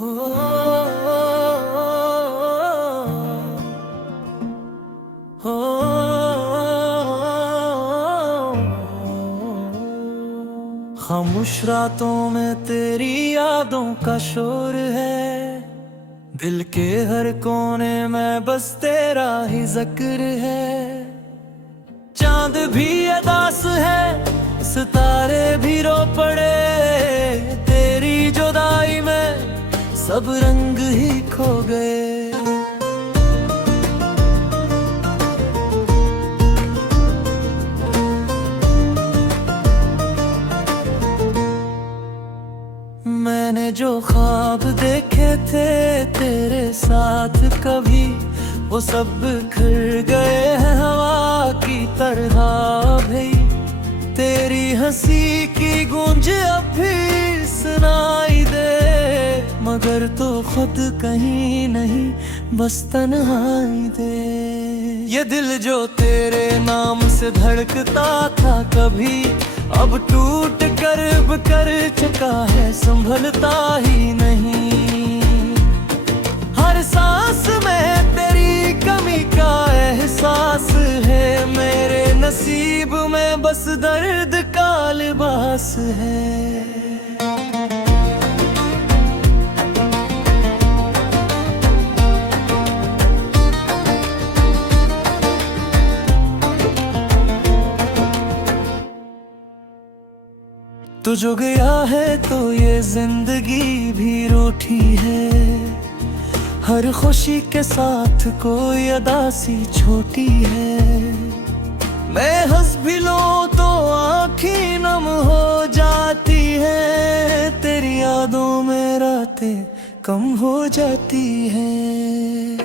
खामोश रातों में तेरी यादों का शोर है, दिल के हर कोने में बस तेरा ही जिक्र है। चांद भी अदास है, सितारे भी रो पड़े, तेरी जुदाई में सब रंग ही खो गए। मैंने जो ख्वाब देखे थे तेरे साथ कभी, वो सब बिखर गए हैं हवा की तरह भाई। तेरी हंसी की गूंज अब भी सुनाई दे, मगर तो खुद कहीं नहीं बस तन्हाई दे। ये दिल जो तेरे नाम से धड़कता था कभी, अब टूट कर बिखर चुका है, संभलता ही नहीं। हर सांस में तेरी कमी का एहसास है, मेरे नसीब में बस दर्द का लिबास है। तू जो गया है तो ये जिंदगी भी रूठी है, हर खुशी के साथ कोई अदासी छोटी है। मैं हंस भी लूं तो आँखें नम हो जाती है, तेरी यादों में रातें कम हो जाती है।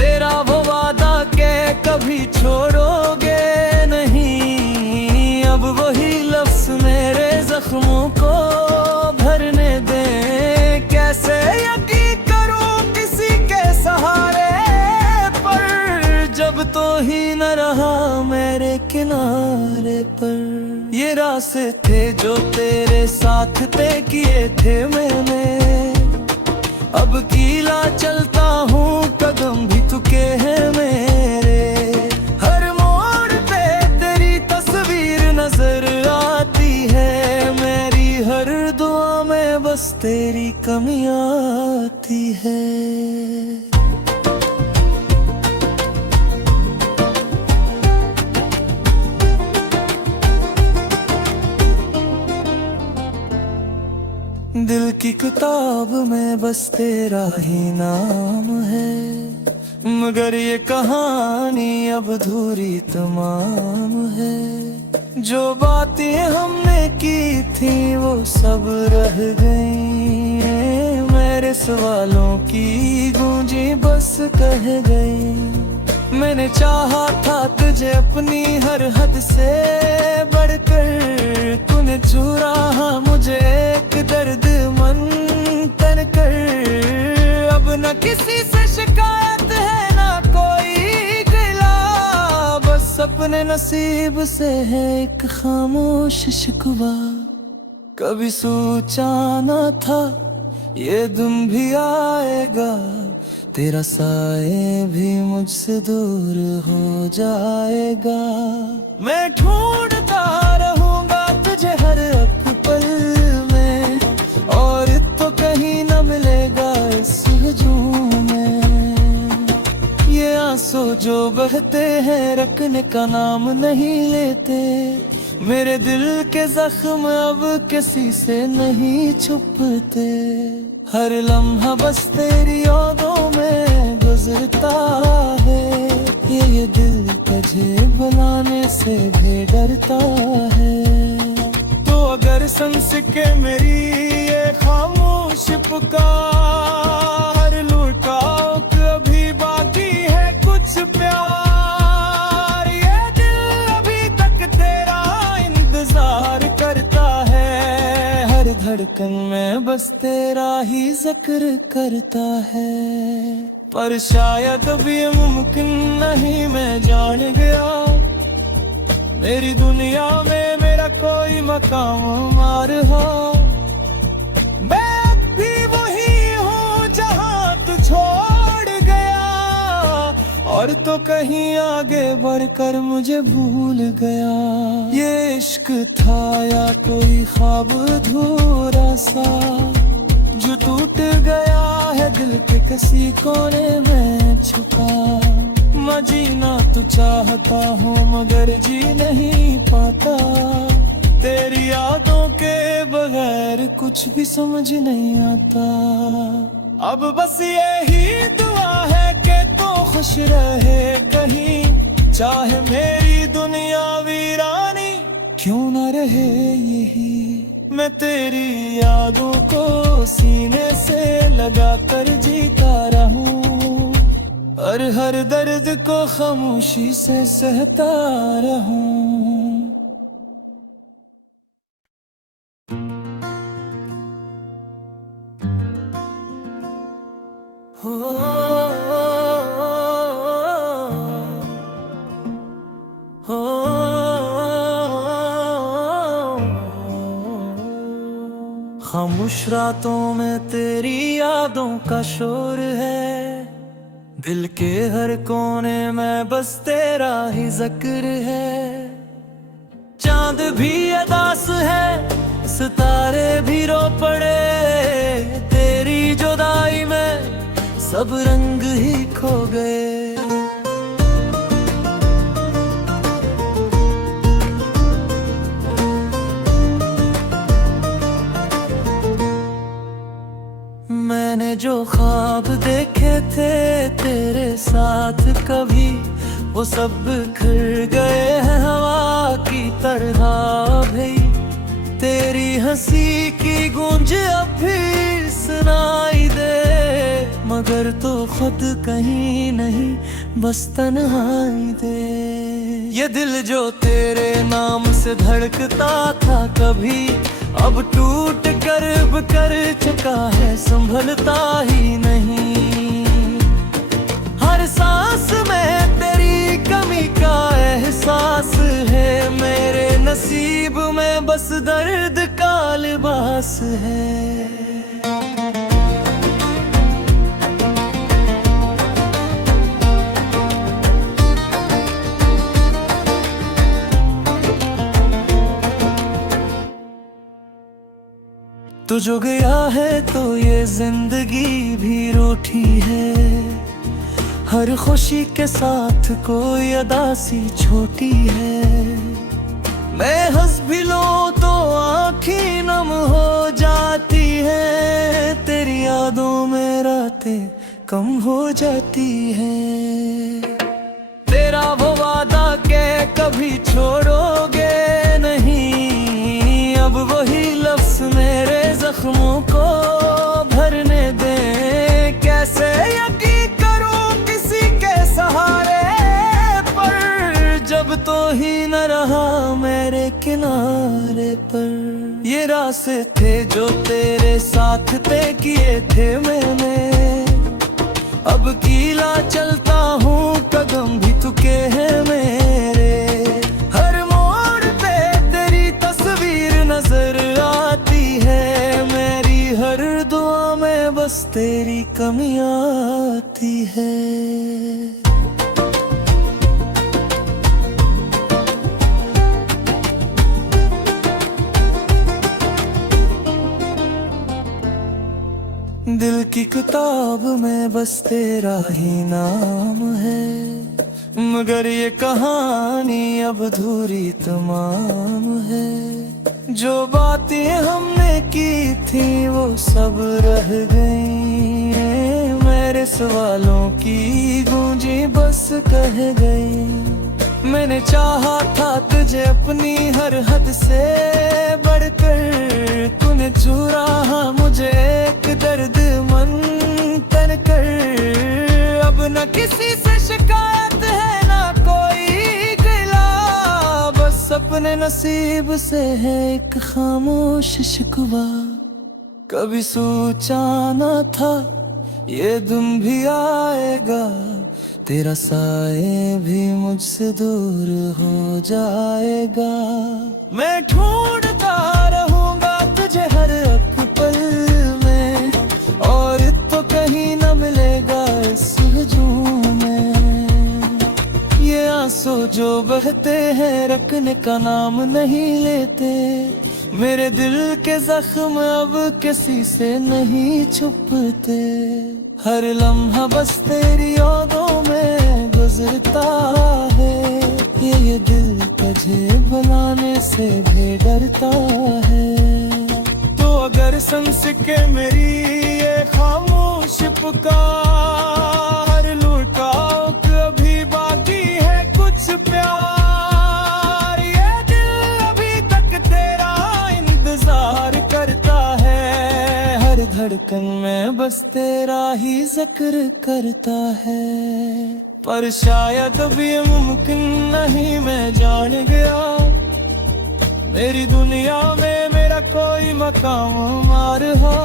तेरा वो वादा के कभी छोड़ोगे नहीं, अब वही लफ्ज़ मेरे जख्मों को भरने दे। कैसे यकीन करूं किसी के सहारे पर, जब तो ही न रहा मेरे किनारे पर। ये रास्ते थे जो तेरे साथ तय किए थे मैंने, अब कीला चलता हूँ कदम भी तुके हैं मेरे। हर मोड़ पे तेरी तस्वीर नजर आती है, मेरी हर दुआ में बस तेरी कमी आती है। दिल की किताब में बस तेरा ही नाम है, मगर ये कहानी अब अधूरी तमाम है। जो बातें हमने की थी वो सब रह गई, मेरे सवालों की गूंजी बस कह गई। मैंने चाहा था तुझे अपनी हर हद से बढ़कर, तूने चुराहा मुझे एक दर्द मन तन कर। अब न किसी से शिकायत है ना कोई गिला, बस अपने नसीब से है एक खामोश शिकवा। कभी सोचा न था ये दिन भी आएगा, तेरा साए भी मुझसे दूर हो जाएगा। मैं ढूंढता रहूंगा तुझे हर एक पल में, और तो कहीं न मिलेगा इस हुजूम में। ये आंसू जो बहते हैं रखने का नाम नहीं लेते, मेरे दिल के जख्म अब किसी से नहीं छुपते। हर लम्हा बस तेरी यादों में गुजरता है, ये दिल तुझे बुलाने से भी डरता है। तो अगर सुन सके मेरी ये खामोश पुकार, लुटाओ कभी बाकी है कुछ प्यार। ये दिल अभी तक तेरा इंतजार करता है, हर धड़कन में बस तेरा ही जिक्र करता है। पर शायद अभी मुमकिन नहीं, मैं जान गया मेरी दुनिया में मेरा कोई मकाम मार हो। मैं अब भी वही हूँ और तो कहीं आगे बढ़कर मुझे भूल गया। ये इश्क था या कोई ख्वाब अधूरा सा, जो टूट गया है दिल के किसी कोने में छुपा। मैं जीना तो चाहता हूँ मगर जी नहीं पाता, तेरी यादों के बगैर कुछ भी समझ नहीं आता। अब बस यही दुआ है कि तू खुश रहे कहीं, चाहे मेरी दुनिया वीरानी क्यों न रहे यही। मैं तेरी यादों को सीने से लगा कर जीता रहूं, और हर दर्द को खामोशी से सहता रहूं। खामोश रातों में तेरी यादों का शोर है, दिल के हर कोने में बस तेरा ही जिक्र है। चांद भी अदास है, सितारे भी रो पड़े, तेरी जुदाई में सब रंग ही खो गए। मैंने जो ख्वाब देखे थे तेरे साथ कभी, वो सब बिखर गए हैं हवा की तरह भाई। तेरी हंसी की गूंज अब भी सुनाई दे, मगर तो खुद कहीं नहीं बस तन्हाई दे। ये दिल जो तेरे नाम से धड़कता था कभी, अब टूट कर बिखर चुका है, संभलता ही नहीं। हर सांस में तेरी कमी का एहसास है, मेरे नसीब में बस दर्द का लिबास है। तू जो गया है तो ये जिंदगी भी रूठी है, हर खुशी के साथ कोई अदासी छोटी है। मैं हंस भी लूं तो आँखें नम हो जाती है, तेरी यादों में रातें कम हो जाती है। तेरा वो वादा के कभी छोड़ोगे नहीं, अब वही लफ्ज़ मेरे जख्मों को भरने दे। कैसे यकीन करूं किसी के सहारे पर, जब तो ही न रहा मेरे किनारे पर। ये रास्ते थे जो तेरे साथ तय किए थे मैंने, अब कीला चलता हूँ कदम भी तुके हैं मेरे। हर मोड़ पे तेरी तस्वीर नजर आती है, मेरी हर दुआ में बस तेरी कमी आती है। दिल की किताब में बस तेरा ही नाम है, मगर ये कहानी अब अधूरी तमाम है। जो बातें हमने की थी वो सब रह गई, मेरे सवालों की गूंजी बस कह गई। मैंने चाहा था तुझे अपनी हर हद से बढ़कर, तूने चुराहा मुझे एक दर्द मन तन कर। अब न किसी से शिकायत है ना कोई गिला, बस अपने नसीब से है एक खामोश शिकवा। कभी सोचा न था ये दिन भी आएगा, तेरा साए भी मुझसे दूर हो जाएगा। मैं ढूंढता रहूंगा तुझे हर एक पल में, और तो कहीं न मिलेगा इस हुजूम में। जो बहते हैं रखने का नाम नहीं लेते। मेरे दिल के जख्म अब किसी से नहीं छुपते। हर लम्हा बस तेरी यादों में गुजरता है। ये दिल तुझे बुलाने से भी डरता है। तो अगर संग सके मेरी ये खामोश पुकार, लुटाओ कभी बाकी है कुछ प्यार। ये दिल अभी तक तेरा इंतजार करता है। हर धड़कन में बस तेरा ही जिक्र करता है। पर शायद अब ये मुमकिन नहीं, मैं जान गया मेरी दुनिया में मेरा कोई मकाम मार हो।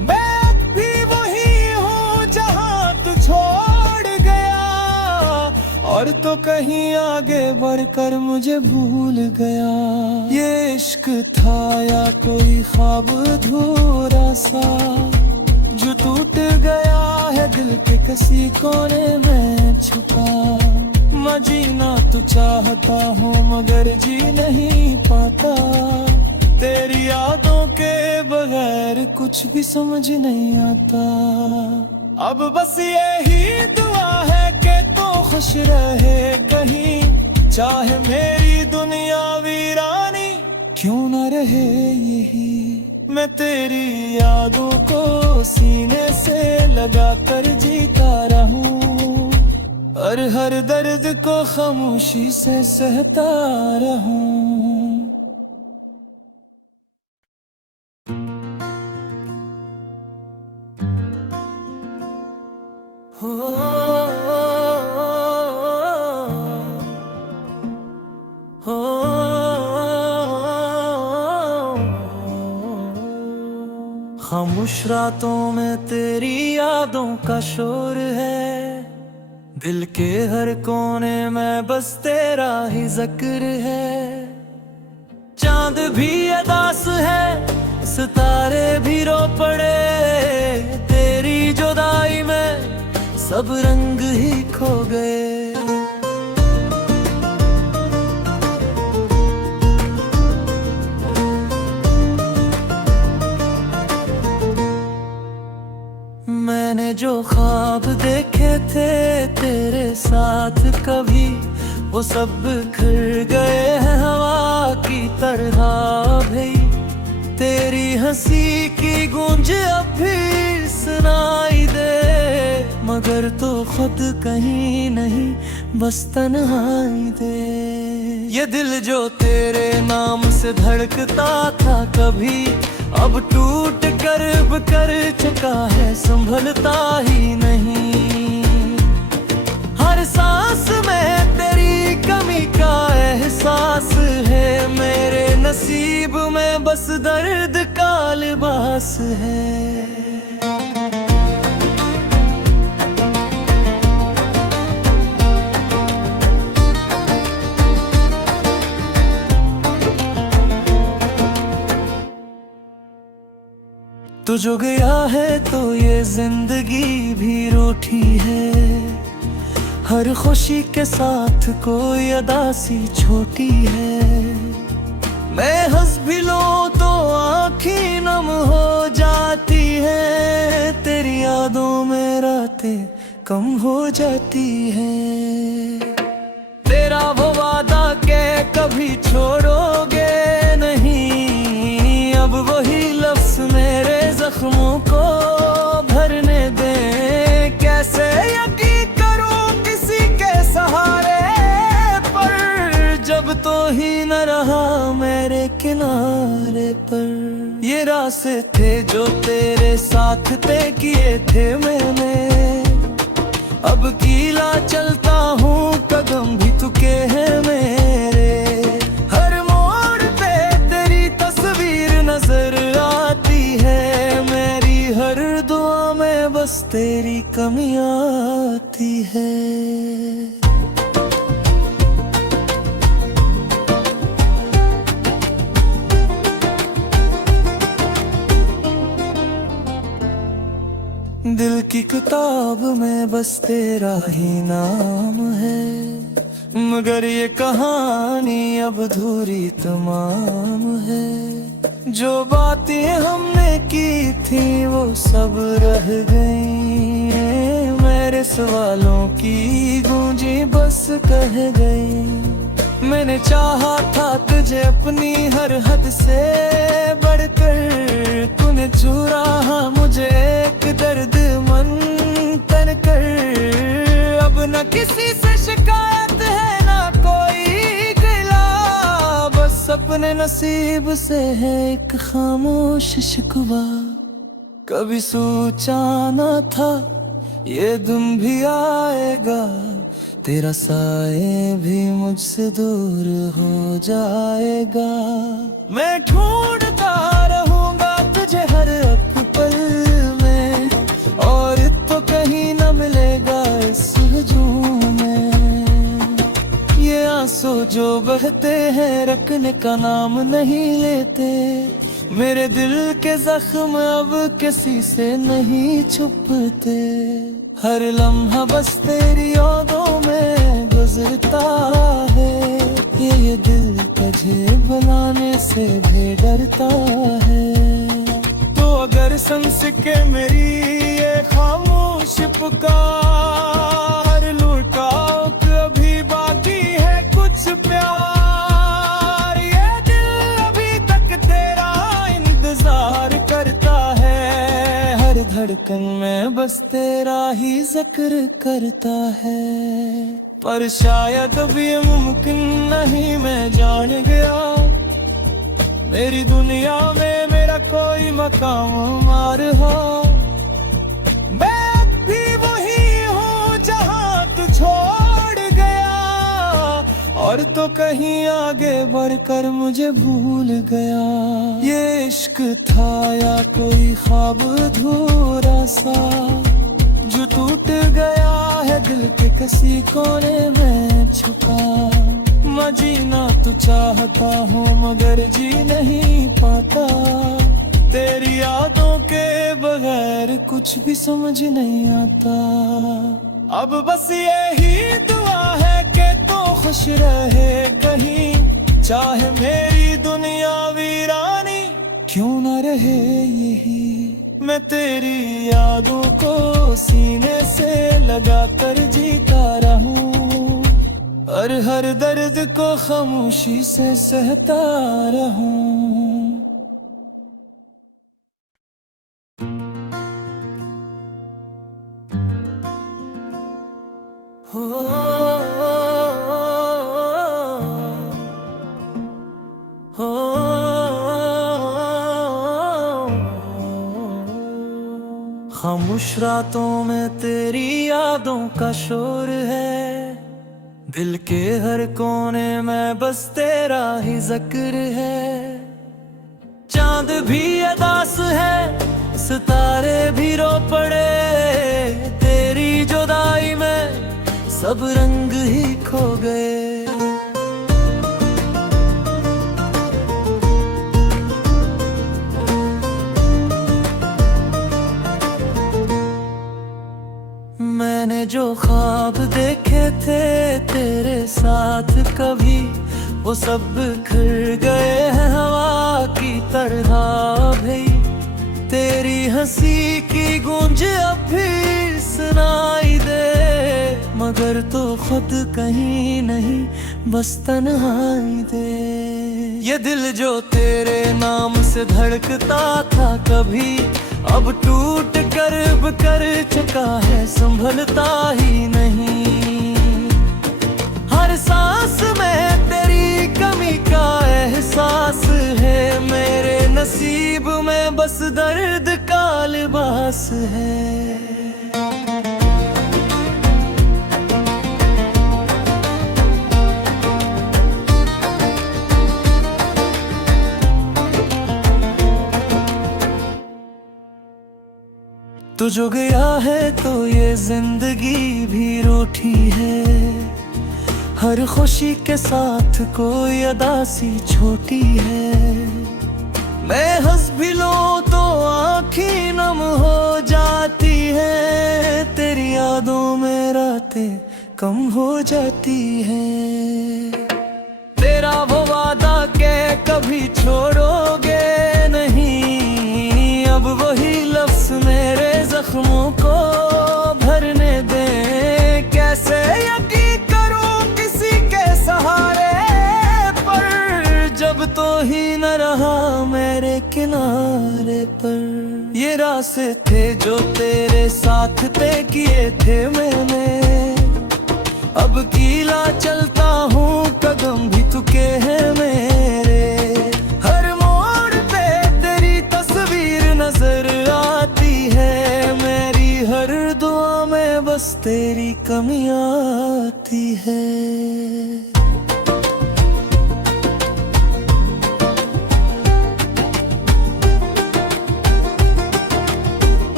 मैं अब भी वही हूँ जहाँ तू छोड़ गया, और तो कहीं आगे बढ़कर मुझे भूल गया। ये इश्क था या कोई ख्वाब अधूरा सा, जो टूट गया है दिल के किसी कोने में छुपा। मैं जीना तो चाहता हूँ मगर जी नहीं पाता। तेरी यादों के बगैर कुछ भी समझ नहीं आता। अब बस यही दुआ है कि तू खुश रहे कहीं, चाहे मेरी दुनिया वीरानी क्यों न रहे यही। मैं तेरी यादों को सीने से लगा कर जीता रहूं, और हर दर्द को खामोशी से सहता रहूं। खामोश रातों में तेरी यादों का शोर है। दिल के हर कोने में बस तेरा ही जिक्र है। चांद भी अदास है, सितारे भी रो पड़े। तेरी जुदाई में सब रंग ही खो गए। मैंने जो ख्वाब देखे थे तेरे साथ कभी, वो सब बिखर गए हैं हवा की तरह भी। तेरी हंसी की गूंज अब भी सुनाई दे, मगर तो खुद कहीं नहीं बस तन्हाई दे। ये दिल जो तेरे नाम से धड़कता था कभी, अब टूट कर कर चुका है, संभलता ही नहीं। हर सांस में तेरी कमी का एहसास है। मेरे नसीब में बस दर्द का लिबास है। तू जो गया है तो ये जिंदगी भी रूठी है। हर खुशी के साथ कोई अदासी छोटी है। मैं हंस भी लूं तो आँखें नम हो जाती है। तेरी यादों में रातें कम हो जाती है। तेरा वो वादा के कभी छोड़ोगे नहीं, अब वही लफ्ज़ मेरे जख्मों को भरने दे। कैसे यकीन करूं किसी के सहारे पर, जब तो ही न रहा मेरे किनारे पर। ये रास्ते थे जो तेरे साथ तय किए थे मैंने, अब कीला चलता हूँ कदम भी तुके हैं मेरे। हर मोड़ पे तेरी तस्वीर नजर आती है। मेरी हर दुआ में बस तेरी कमी आती है। दिल की किताब में बस तेरा ही नाम है। मगर ये कहानी अब अधूरी तमाम है। जो बातें हमने की थी वो सब रह गई, मेरे सवालों की गूंजी बस कह गई। मैंने चाहा था तुझे अपनी हर हद से बढ़कर, तूने चुराहा मुझे एक दर्द मन तन कर। अब न किसी से शिकायत है ना कोई गिला, बस अपने नसीब से है एक खामोश शिकवा। कभी सोचा न था ये दिन भी आएगा, तेरा साए भी मुझसे दूर हो जाएगा। मैं ढूंढता रहूंगा तुझे हर एक पल में, और तो कहीं न मिलेगा इस हुजूम में। ये आंसू जो बहते हैं रखने का नाम नहीं लेते, मेरे दिल के जख्म अब किसी से नहीं छुपते। हर लम्हा बस तेरी यादों में गुजरता है, ये दिल तुझे बुलाने से भी डरता है। तो अगर सुन सके मेरी ये खामोश पुकार, लुटाओ अभी बाकी है कुछ प्यार। ये दिल अभी तक तेरा इंतजार करता है, हर धड़कन में बस तेरा ही जिक्र करता है। पर शायद अब ये मुमकिन नहीं, मैं जान गया मेरी दुनिया में मेरा कोई मकाम मार हो। मैं भी वही हूँ जहाँ तू छोड़ गया, और तो कहीं आगे बढ़कर मुझे भूल गया। ये इश्क था या कोई ख्वाब अधूरा सा, जो टूट गया है दिल के किसी कोने में छुपा। मैं जीना तो चाहता हूँ मगर जी नहीं पाता, तेरी यादों के बगैर कुछ भी समझ नहीं आता। अब बस यही दुआ है कि तू खुश रहे कहीं, चाहे मेरी दुनिया वीरानी क्यों न रहे यही। मैं तेरी यादों को सीने से लगा कर जीता रहूं, और हर दर्द को खामोशी से सहता रहूं। खामोश रातों में तेरी यादों का शोर है, दिल के हर कोने में बस तेरा ही जिक्र है। चांद भी अदास है, सितारे भी रो पड़े, तेरी जुदाई में सब रंग ही खो गए। मैंने जो ख्वाब देखे थे तेरे साथ कभी, वो सब बिखर गए हैं हवा की तरह भी। तेरी हंसी की गूंज अब भी सुनाई दे, मगर तो खुद कहीं नहीं बस तन्हाई दे। ये दिल जो तेरे नाम से धड़कता था कभी, अब टूट कर बिखर चुका है, संभलता ही नहीं। हर सांस में तेरी कमी का एहसास है, मेरे नसीब में बस दर्द का लिबास है। तू जो गया है तो ये जिंदगी भी रूठी है, हर खुशी के साथ कोई अदासी छोटी है। मैं हंस भी लूं तो आँखें नम हो जाती है, तेरी यादों में रातें कम हो जाती है। तेरा वो वादा के कभी छोड़ोगे नहीं, अब वही लफ्ज़ मेरे जख्मों को भरने दे। कैसे यकीन करूं किसी के सहारे पर, जब तो ही न रहा मेरे किनारे पर। ये रास्ते थे जो तेरे साथ तय किए थे मैंने, अब कीला चलता हूँ कदम भी तुके हैं मेरे। हर मोड़ पे तेरी तस्वीर नजर आती है, मेरी हर दुआ में बस तेरी कमी आती है।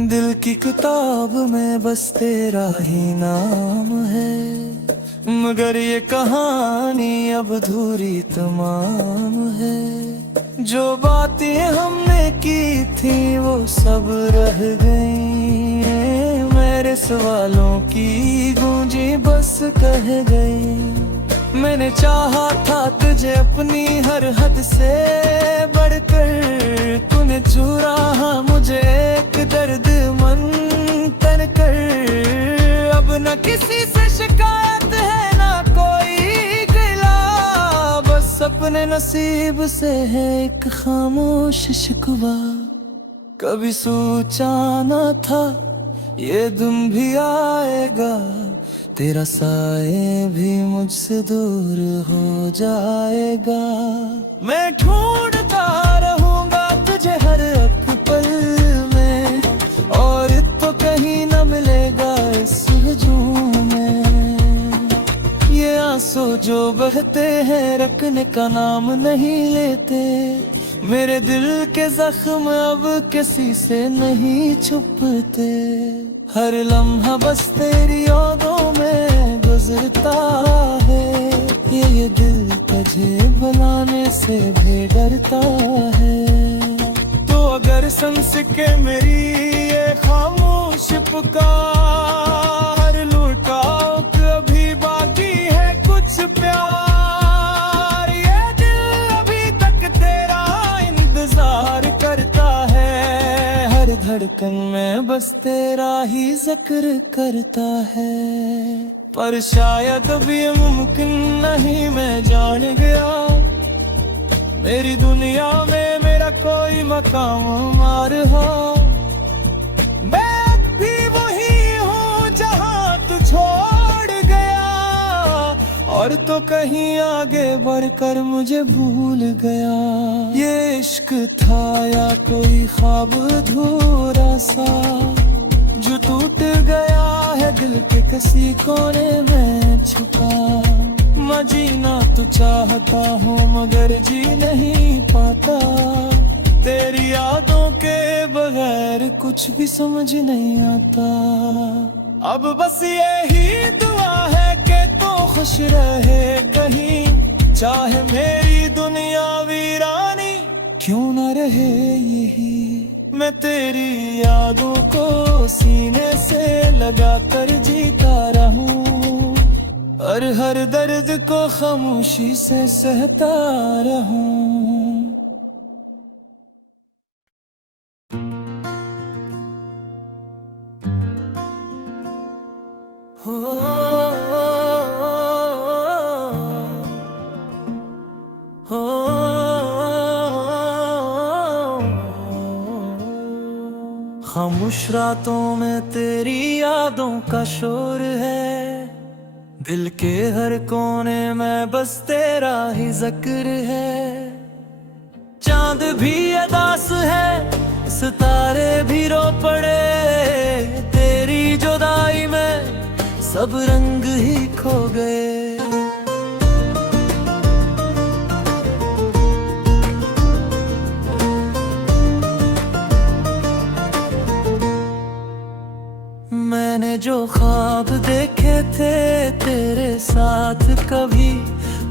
दिल की किताब में बस तेरा ही नाम है, मगर ये कहानी अब अधूरी तमाम है। जो बातें हमने की थी वो सब रह गई, मेरे सवालों की गूंजी बस कह गई। मैंने चाहा था तुझे अपनी हर हद से बढ़कर, तूने चुराहा मुझे एक दर्द मन तन कर। अब न किसी से शिकायत है ना कोई गिला, बस अपने नसीब से है एक खामोश शिकवा। कभी सोचा न था ये दिन भी आएगा, तेरा साए भी मुझसे दूर हो जाएगा। मैं ढूंढता रहूंगा तुझे हर एक पल में, और तो कहीं न मिलेगा इस हुजूम में। ये आंसू जो बहते हैं रखने का नाम नहीं लेते, मेरे दिल के जख्म अब किसी से नहीं छुपते। हर लम्हा बस तेरी यादों में गुजरता है, ये दिल तुझे बुलाने से भी डरता है। तो अगर सुन सके मेरी ये खामोश पुकार, लुटाओ अभी बाकी है कुछ प्यार। ये दिल अभी तक तेरा इंतजार करता है, हर धड़कन में बस तेरा ही जिक्र करता है। पर शायद अब ये मुमकिन नहीं, मैं जान गया मेरी दुनिया में मेरा कोई मकाम मार हो। मैं भी वही हूँ जहाँ तू छोड़ गया, और तो कहीं आगे बढ़कर मुझे भूल गया। ये इश्क था या कोई ख्वाब अधूरा सा, जो टूट गया है दिल के किसी कोने में छुपा। मैं जीना तो चाहता हूँ मगर जी नहीं पाता, तेरी यादों के बगैर कुछ भी समझ नहीं आता। अब बस यही दुआ है कि तू खुश रहे कहीं, चाहे मेरी दुनिया वीरानी क्यों न रहे यही। मैं तेरी यादों को सीने से लगा कर जीता रहूं, और हर दर्द को खामोशी से सहता रहूं। खामोश रातों में तेरी यादों का शोर है, दिल के हर कोने में बस तेरा ही जिक्र है। चांद भी अदास है, सितारे भी रो पड़े, तेरी जुदाई में सब रंग ही खो गए। मैंने जो ख्वाब देखे थे तेरे साथ कभी,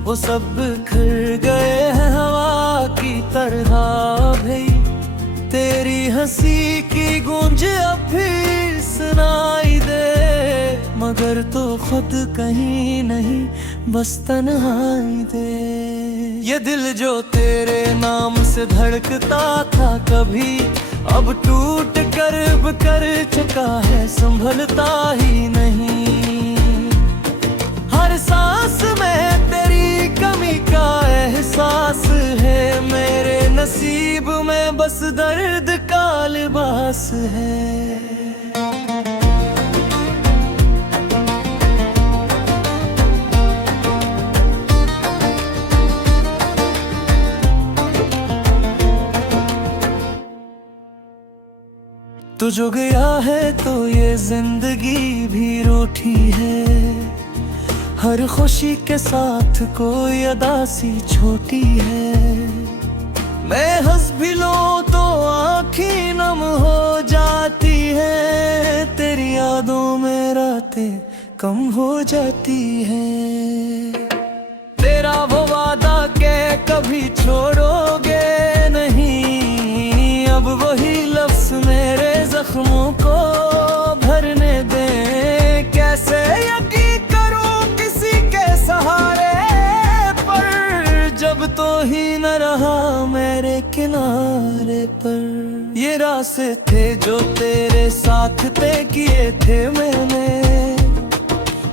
वो सब बिखर गए हैं हवा की तरह भी। तेरी हंसी की गूंज अब भी सुनाई दे मगर तो खुद कहीं नहीं, बस तन्हाई दे। ये दिल जो तेरे नाम से धड़कता था कभी, अब टूट कर चुका है, संभलता ही नहीं। हर सांस में तेरी कमी का एहसास है, मेरे नसीब में बस दर्द का लिबास है। तू जो गया है तो ये जिंदगी भी रूठी है, हर खुशी के साथ कोई अदासी छोटी है। मैं हंस भी लूं तो आँखें नम हो जाती है, तेरी यादों में रातें कम हो जाती है। तेरा वो वादा के कभी छोड़ोगे नहीं, अब वही लफ्ज़ मेरे जख्मों को भरने दे। कैसे यकीन करूं किसी के सहारे पर, जब तो ही न रहा मेरे किनारे पर। ये रास्ते थे जो तेरे साथ तय किए थे मैंने,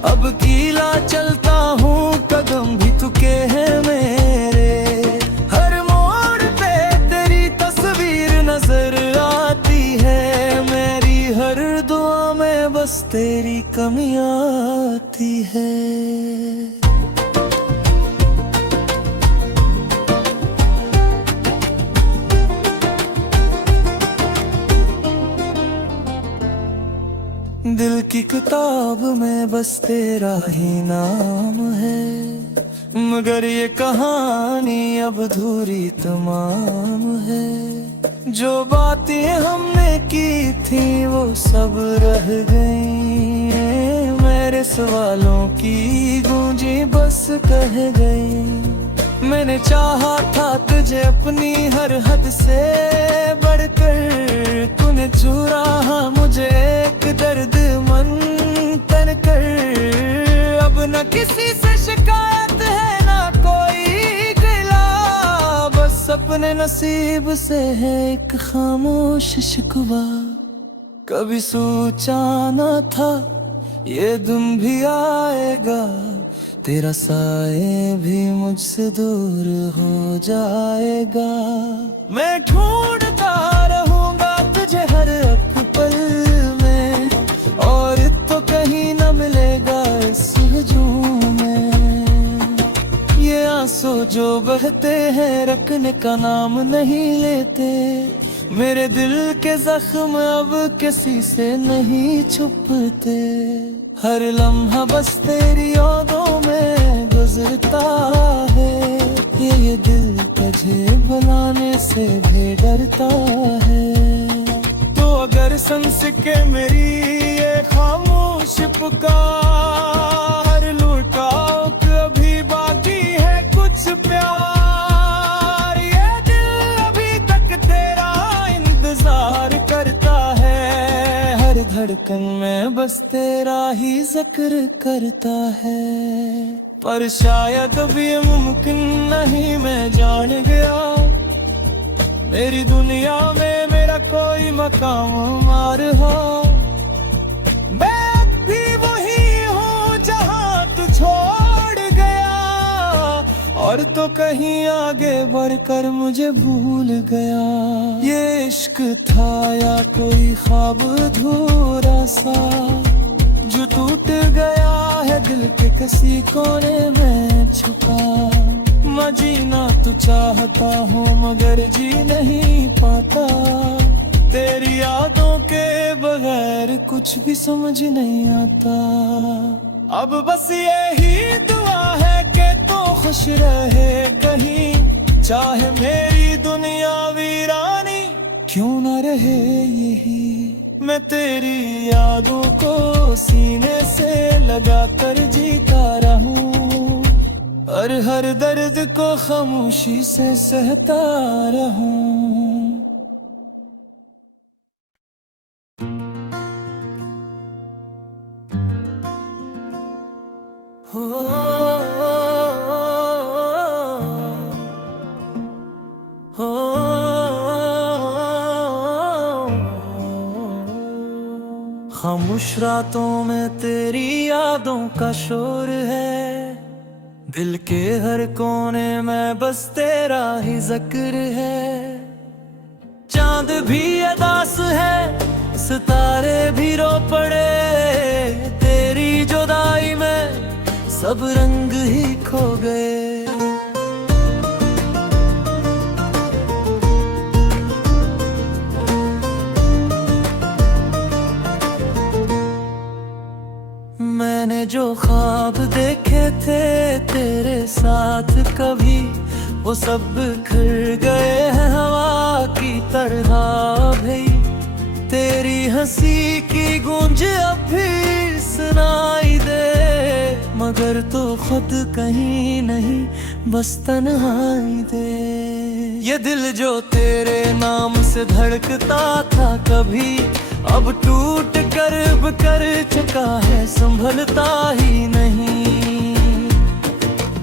अब गीला चलता हूँ कदम भी तुके हैं मेरे। हर मोड़ पे तेरी तस्वीर नजर आती है, मेरी हर दुआ में बस तेरी कमी आती है। दिल की किताब में बस तेरा ही नाम है, मगर ये कहानी अब अधूरी तमाम है। जो बातें हमने की थी वो सब रह गई, मेरे सवालों की गूंजी बस कह गई। मैंने चाहा था तुझे अपनी हर हद से बढ़कर, तूने चुराहा मुझे एक दर्द मन तन कर। अब न किसी से शिकायत है ना कोई गिला, बस अपने नसीब से है एक खामोश शिकवा। कभी सोचा न था ये दिन भी आएगा, तेरा साए भी मुझसे दूर हो जाएगा। मैं ढूंढता रहूंगा तुझे हर एक पल में, और तो कहीं न मिलेगा इस हजूम में। ये आंसू जो बहते हैं रखने का नाम नहीं लेते, मेरे दिल के जख्म अब किसी से नहीं छुपते। हर लम्हा बस तेरी यादों में गुजरता है, ये दिल तुझे बुलाने से भी डरता है। तो अगर सुन सके मेरी ये खामोश पुकार, लुटाओ कभी बाकी है कुछ प्यार। ये दिल अभी तक तेरा इंतजार करता है, हर धड़कन में बस तेरा ही जिक्र करता है। पर शायद अभी मुमकिन नहीं, मैं जान गया मेरी दुनिया में मेरा कोई मकाम मार हो। मैं भी वही हूँ जहाँ तू छोड़ गया, और तो कहीं आगे बढ़कर मुझे भूल गया। ये इश्क था या कोई ख्वाब अधूरा सा, जो टूट गया है दिल के किसी कोने में छुपा। मैं जीना तो चाहता हूँ मगर जी नहीं पाता, तेरी यादों के बगैर कुछ भी समझ नहीं आता। अब बस यही दुआ है कि तू खुश रहे कहीं, चाहे मेरी दुनिया वीरानी क्यों न रहे यही। मैं तेरी यादों को सीने से लगा कर जीता रहूं, और हर दर्द को खामोशी से सहता रहूं। खामोश रातों में तेरी यादों का शोर है, दिल के हर कोने में बस तेरा ही जिक्र है। चांद भी उदास है, सितारे भी रो पड़े, तेरी जुदाई में सब रंग ही खो गए। मैंने जो ख्वाब देखे थे तेरे साथ कभी, वो सब बिखर गए हैं हवा की तरह भाई। तेरी हंसी की गूंज अब भी सुनाई दे, मगर तो खुद कहीं नहीं बस तन्हाई दे। ये दिल जो तेरे नाम से धड़कता था कभी, अब टूट कर बिखर चुका है, संभलता ही नहीं।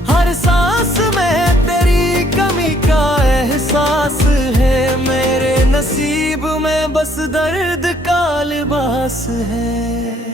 हर सांस में तेरी कमी का एहसास है, मेरे नसीब में बस दर्द का लिबास है।